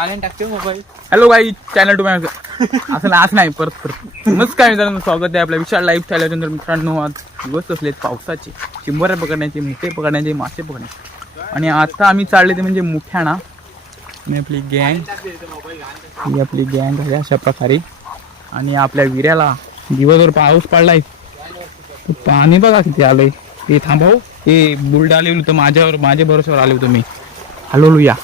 टाकते mobile hello भाई channel to ma'am असं ना असं नाही परत परत. नमस्कार मित्रांनो स्वागत आहे आपल्या विशाल लाईफ स्टाईल मित्रांनो आज दिवस असलेत पावसाचे. चिंबऱ्या पकडण्याचे मुठे पकडण्याचे मासे पकडण्याचे. आणि आता आम्ही चालले ते म्हणजे मुठ्याणा. आणि आपली गँग ही आपली गँग आहे अशा प्रकारे. आणि आपल्या विऱ्याला दिवसभर पाऊस पडलाय. पाणी बघा किती आलंय. ते थांबव. ते बुलडा आले होतं माझ्यावर माझ्या भरोश्यावर आले होतो मी. हॅलो या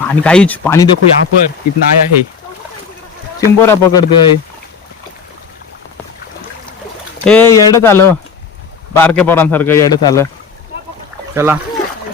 आणि काहीच पाणी देखो यहाँ पर कितना आया है। चिंबोरा पकडतोय हे येडच आलं बारक्या पोरांसारखं येडच आलं चला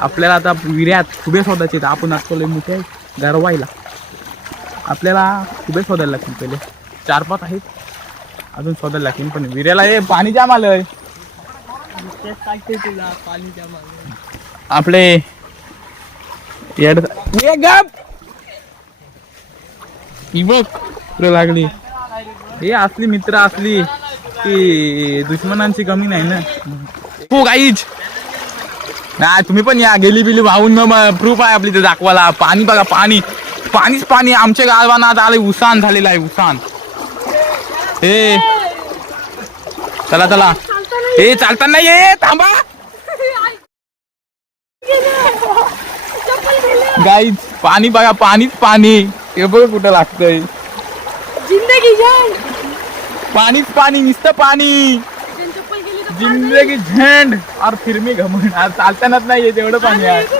आपल्याला आता विर्यात खुबे शोधायचे तर आपण आता मोठे गरवायला. आपल्याला खुबे शोधायला लागतील पहिले. चार पाच आहेत. अजून शोधायला लागतील पण विर्याला हे पाणी जाम आलंय. तुला आपले ये गप. ही बघ तुला लागली? हे असली मित्र असली की दुश्मनांची कमी नाही ना. हो गाईच नाही तुम्ही पण या गेली बिली वाहून प्रूफ आहे आपली ते दाखवायला. पाणी बघा पाणी. पाणीच पाणी आमच्या गावांना आता आले उसान झालेलं आहे उसान. हे. चला चला. हे चालताना ये थांबा. गाईच पाणी बघा पाणीच पाणी. हे बघ कुठं लागतंय. जिंदगी पाणीच पाणी नुसतं पाणी. जिंदगी झेंड. और फिर मी घमंड आज चालतानाच नाहीये तेवढं पाणी आहे आहे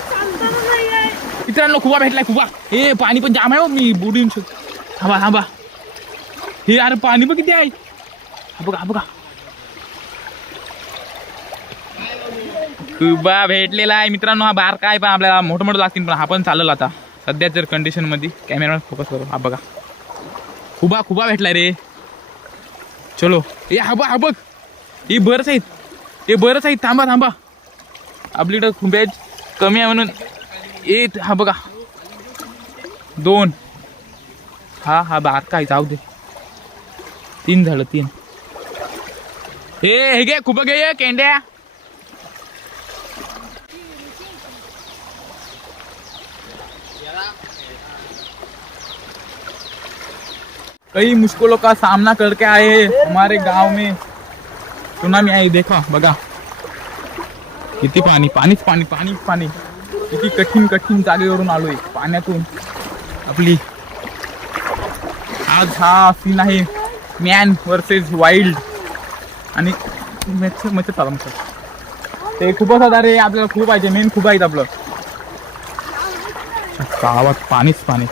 मित्रांनो खुबा भेटलाय खुबा हे पाणी पण जाम आहे हो, मी बुडून शकतो थांबा थांबा. हे अरे पाणी बघ किती आहे? हा बघा बघा. खुबा भेटलेला आहे मित्रांनो हा बार काय पण आपल्याला मोठं मोठं लागतील पण हा पण चालेल आता. सध्या जर कंडिशनमध्ये कॅमेरा फोकस करू. हा बघा. खुबा खुबा भेटलाय रे. चलो. ए हा बघ हा बघ. हे बरंच आहेत हे बरंच आहेत थांबा थांबा. आपलीकडं खुंब्या कमी आहे म्हणून. एक हा बघा. दोन. हा हा बार काय जाऊ दे. तीन झालं तीन. हे हे घे खूप घे हे केंड्या. कई मुश्किलों का सामना करके आए हैं हमारे गांव में। सुनामी आई देखा बघा किती पाणी पाणीच पाणी पाणीच पाणी किती कठीण कठीण जागेवरून आलोय पाण्यातून। आपली आज हा सीन आहे मॅन वर्सेस वाईल्ड आणि मच्छर मच्छर चालू मच्छर ते खूपच होता रे आपल्याला खूप पाहिजे मेन खूप आहेत आपलं. गावात पाणीच पाणी.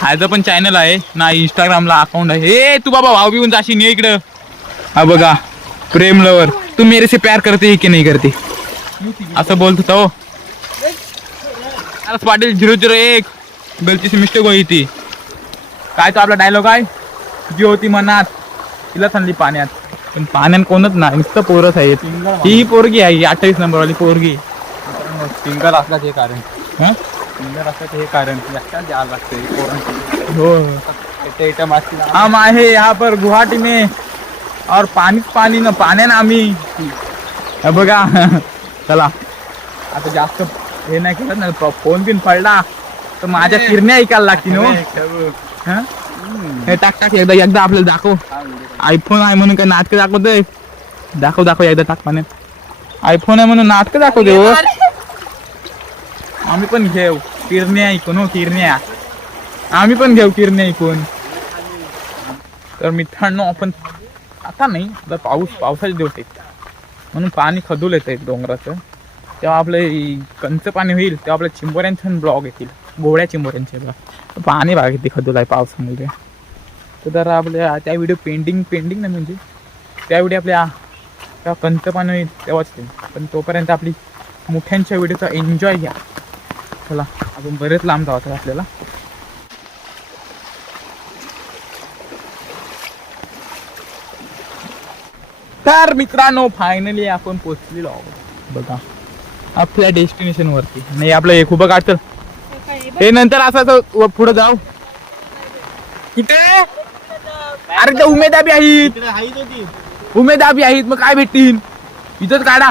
ह्याचं पण चॅनल आहे. ना इंस्टाग्रामला अकाउंट आहे. हे तू बाबा भाऊ बिऊन जाशील ये इकडं. हा बघा प्रेम लवर तू मेरे से प्यार करते की नाही करते? असं बोलत होता हो. पाटील झिरो झिरो एक. गलतीची मिस्टेक होई ती. काय तो आपला डायलॉग आहे? जी होती मनात. तिला थंडली पाण्यात. पण पाण्यात कोणच नाही. नुसतं पोरच आहे. ही पोरगी आहे. अठ्ठावीस नंबरवाली पोरगी. सिंगल असला ते कारण. हं? ते कारण लागतं हो. ते इथं हम आए यहाँ पर गुवाहाटी में और पाणीच पाणी न पाण्यानं आम्ही. हे बघा. चला. आता जास्त हे नाही केलं ना फ़ोन बिन पडला. तर माझ्या किरण्या ऐकायला लागतील हो. हे? टाक टाक एकदा एकदा आपल्याला दाखव. आयफोन आहे म्हणून काय नाटकं दाखवतोय? दाखव दाखव एकदा टाक पाण्यात आयफोन आहे म्हणून नाटकं दाखवते हो. आम्ही पण घेऊ. किरण्या ऐकून हो किरण्या. आम्ही पण घेऊ किरण्या ऐकून. तर मित्रांनो आपण आता नाही आता पाऊस पावसाचे दिवस आहेत. म्हणून पाणी खदूल येतं एक डोंगराचं. तेव्हा आपलं कंच पाणी होईल तेव्हा आपल्या चिंबोऱ्यांचे पण ब्लॉग येतील. गोळ्या चिंबोऱ्यांचे ब्लॉग पाणी भाग येते खदूल आहे पावसामध्ये. तर जरा आपल्या त्या व्हिडिओ पेंडिंग पेंडिंग नाही म्हणजे त्या व्हिडिओ आपल्या तेव्हा कंच पाणी होईल तेव्हाच येईल. पण तोपर्यंत आपली मोठ्यांच्या व्हिडिओचा एन्जॉय घ्या. चला अजून बरेच लांब जावं लागतं आपल्याला. तर मित्रांनो फायनली आपण पोचलेलो आहोत. बघा आपल्या डेस्टिनेशन वरती. नाही आपलं हे खूप काढतं हे नंतर असं पुढं जाऊ. कुठे? अरे ते उमेदाबी आहेत. उमेदाबी आहेत मग काय भेटतील? इथंच काढा.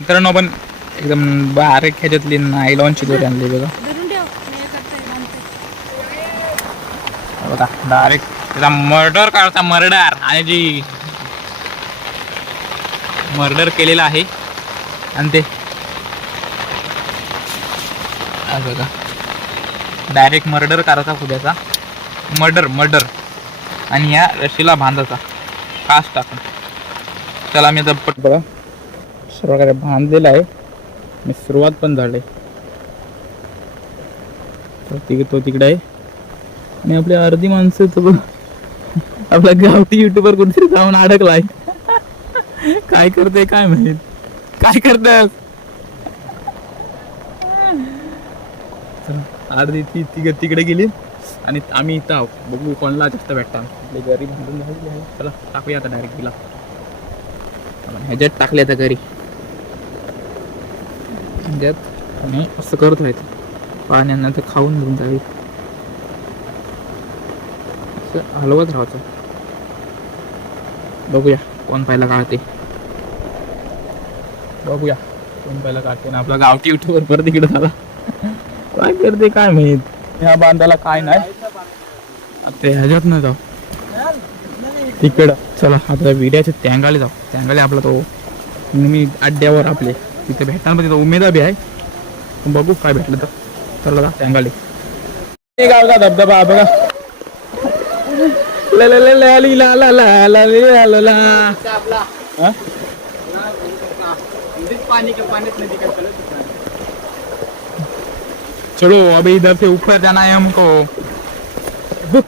मित्रांनो आपण एकदम बारीक ह्याच्यातली नायलॉनची दोरी आणली बघा. बघा डायरेक्ट त्याचा मर्डर काढता मर्डर आणि जी मर्डर केलेला आहे. आणि ते बघा. डायरेक्ट मर्डर करायचा खुद्याचा मर्डर मर्डर आणि या रशीला बांधायचा. फास्ट टाकून. त्याला मी आता पट बघा. सर्व प्रकारे आहे. मी सुरुवात पण झाले. तर तिकडे तो तिकडे आहे. आणि आपली अर्धी माणसं तो आपला गावठी युट्यूबर कुठेतरी जाऊन अडकलाय काय करते काय माहीत? काय करतात अर्धी ती तिघ तिकडे गेली. आणि आम्ही इथं आहोत. बघू कोणाला जास्त भेटता आपले घरी चला टाकूया आता डायरेक्ट तिला ह्याच्यात टाकले आता घरी. त्यात आणि असं करत राहायचं. पाण्यानं तर खाऊन घेऊन जावी. असं हलवत राहायचं. बघूया कोण पाहिला काढते बघूया कोण पाहिला काढते ना आपला गावठी युट्यूबर परत तिकडे झाला. काय करते काय माहीत. ह्या बांधाला काय नाही. आता ह्याच्यात ना जाऊ. तिकडं. चला आता विड्याच्या त्यांगाले जाऊ. त्यांगाले आपला तो नेहमी अड्ड्यावर आपले. तिथे भेटणार तिथं उमेदा बी आहे बघू काय भेटलं तर चला जा त्यांगाले गाव का धबधबा बघा ला ला ला ला ली ला ला ला ला ली ला ला ला. हा? चलो अभी इधर से ऊपर जाना है हमको बुक.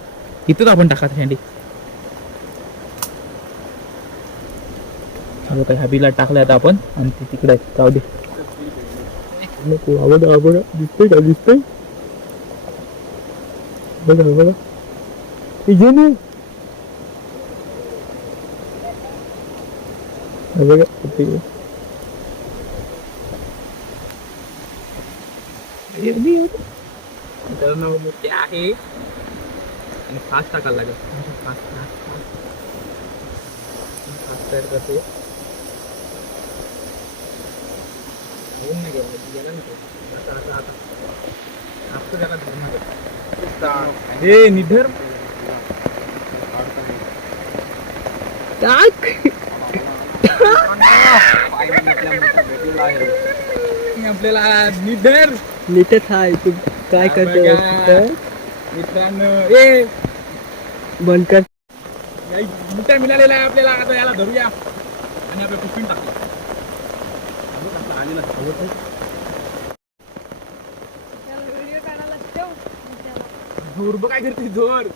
आपण टाका थंडी आता काय हॅबीला टाकल्या आता आपण आणि ते तिकडे जाऊ दे. नको आवड आवड दिसतंय का दिसतंय? बघा बघा. ते घे ना बघा किती आहे. एवढी एवढी. मित्रांनो, ते आहे. आणि फास्ट टाकायला लागेल. फास्ट फास्ट फास्ट तयार करते होऊन नाही गेला नाही. ए निधर. टाक. आपल्याला निधर. नीटच आहे तू काय करते. मित्रांनो ए बंद कर. मुठ्या मिळालेला आहे आपल्याला. आता याला धरूया. आणि आपल्या पिशवीत टाकू. त्याला. जोर बघ काय करते जोर?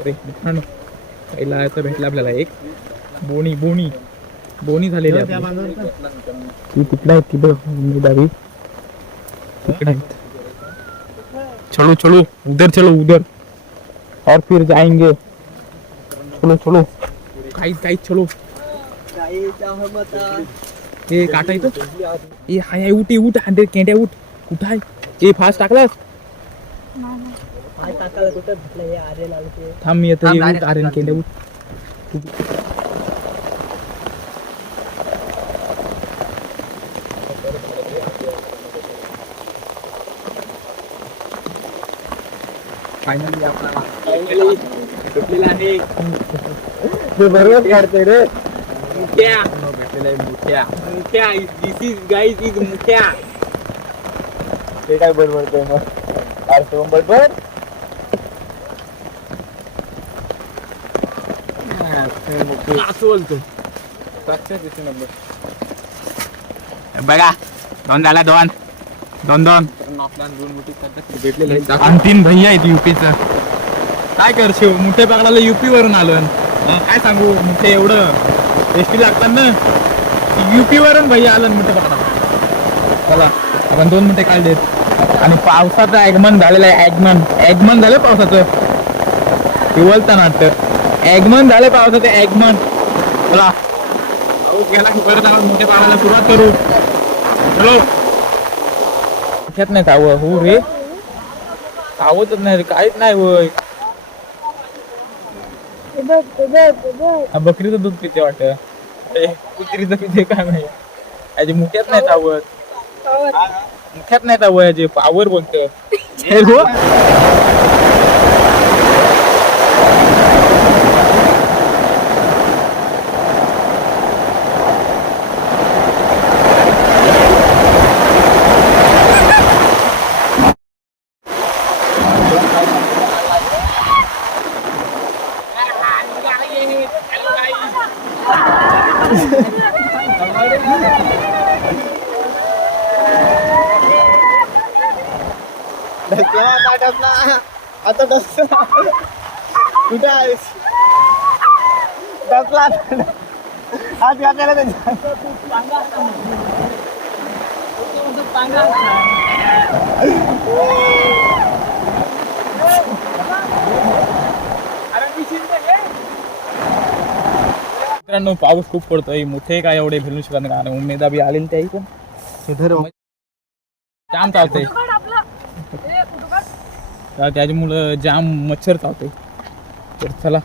अरे मित्रांनो पहिला आता भेटला आपल्याला एक. बोणी बोणी बोणी झालेली. ती कुठला आहे ती बघ दावी तिकडे आहेत. चलो चलो. उधर चलो उधर. और फिर जाएंगे. चलो चलो. काही काही चलो. ए काटा इथं. ए हाय उठ उठ हंड्रे केंड्या उठ. कुठं आहे? ए फास्ट टाकलास? हे थांब मी येतो ए, उठ. केंड्या फायनली आपल्याला भेटलेला आहे. बरोबर काढते रे. मुख्या भेटलेला आहे मुख्या मुख्या दिस इज गाईज इज ते काय मग? असं बोलतो. बघा दोन झाला दोन. दोन दोन. आणि तीन भैया आहेत युपीचं. काय करशील? मुठे पकडायला युपी वरून आलो काय सांगू? मुठे एवढं. टेस्टी लागतात ना युपी वरून भैया आलं मुठे पकडा. चला आपण दोन मुठे काढलेत. आणि पावसाचं आगमन झालेलं आहे आगमन. आगमन झालं पावसाचं. बोलता नाट्य आगमन झालं पावसाचं आगमन. चला. पाऊस गेला की परत आपण मोठे पाण्याला सुरुवात करू. चलो. नाही तावं हो रे. तावतच नाही काहीच नाही वय हे बघ, हे बघ, हे बघ. हा बकरीचं दूध पिते वाटत. कुत्रीचं पिते काय नाही याची मुख्यात नाही पावर. मुख्यात नाही तावं याचे पावर बोलत ढकला आता ढकला कुठे आहेस? हात घातलेला त्याच्या मित्रांनो पाऊस खूप पडतोय. मोठे काय एवढे फिरू शकत नाही. कारण उमेदा बी आलेली त्याही पण जाम चावते काढ आपला ए फोटो काढ त्याच्यामुळं जाम मच्छर चावते. तर चला.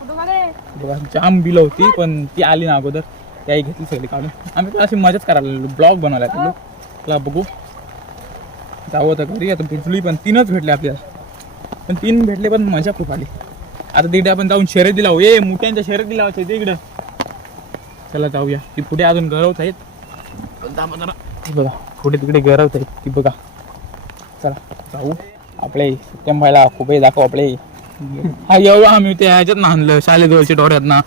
बघा जाम बिल होती पण ती आली ना अगोदर. त्याही घेतली सगळी काढून. आम्ही पण अशी मजाच करायला ब्लॉग बनवला तुला चला बघू. जावं तर घरी. आता भिजली पण तीनच भेटले आपल्याला. पण तीन भेटले पण मजा खूप आली. आता तिकडे आपण जाऊन शर्यती लावू ए मोठ्यांच्या शर्यती लावायच्या तिकडं चला जाऊया. ती पुढे अजून गरवत आहेत. बघा पुढे तिकडे गरवत आहेत. ती बघा. चला जाऊ. आपले सत्यम भाईला खूप दाखव आपले. हा एवढं आम्ही त्या ह्याच्यात ना आणलं शालेजवळच्या डोऱ्यात ना.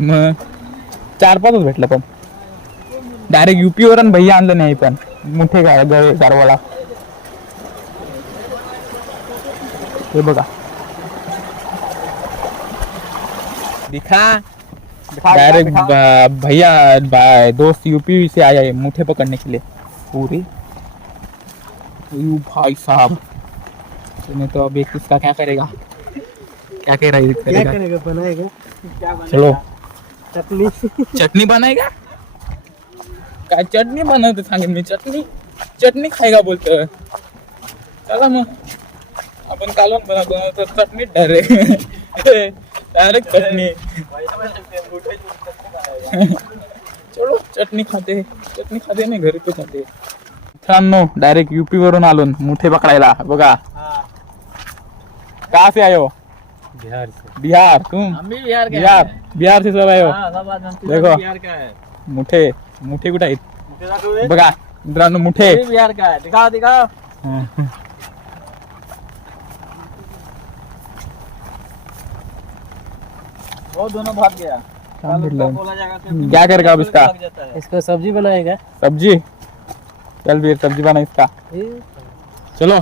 मग चार पाचच भेटलं पण. डायरेक्ट युपी वरून भैया आणलं नाही पण. मोठे गारवाला हे बघा. दिखा. डायरेक्ट भैया बा- दोस्त यूपी से आया है मुठे पकड़ने के लिए. पूरी. अयो भाई साहब। नहीं तो अभी इसका क्या करेगा? क्या कह रहा है? करेगा। करेगा बनाएगा? चलो। चटनी। चटनी बनाएगा? काय चटणी बनवते सांगेन मी? चटणी चटणी खायगा बोलतो चला मग आपण कालवण बनव बनवतो चटणी डायरेक्ट डायरेक्ट चटणी चलो चटणी खाते चटणी खाते नाही घरी तो खाते मित्रांनो डायरेक्ट युपी वरून आलो मुठे पकडायला. बघा. कहा से आयो? बिहार से बिहार तुम हम भी बिहार के बिहार. बिहार से सब आयो. हाँ, देखो. बिहार का है मुठे मुठे कुठे आहेत? बघा मित्रांनो मुठे. बिहार का है दिखाओ दिखाओ. वो दोनों भाग गया क्या करेगा अब इसका है. सब्ज़ी बनाएगा? सब्ज़ी? चल फिर सब्जी बना इसका। चलो।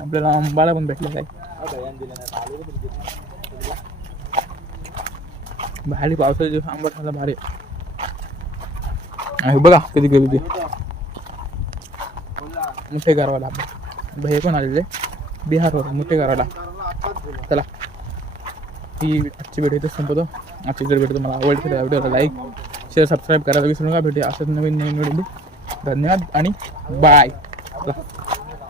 आपल्याला आंबाला पण भेटलेला आहे भारी पावसाचे दिवस आंबा खायला भारी. आहे बघा कधी कधी ते. मोठे गारवाला भैया पण आलेले? बिहारवर मोठे करायला चला. ही आजची व्हिडिओ इथे संपवतो. आजची जर व्हिडिओ तुम्हाला आवडते तर व्हिडिओला लाईक शेअर सबस्क्राईब करायला विसरू नका. भेटूया असंच नवीन नवीन व्हिडिओ धन्यवाद आणि बाय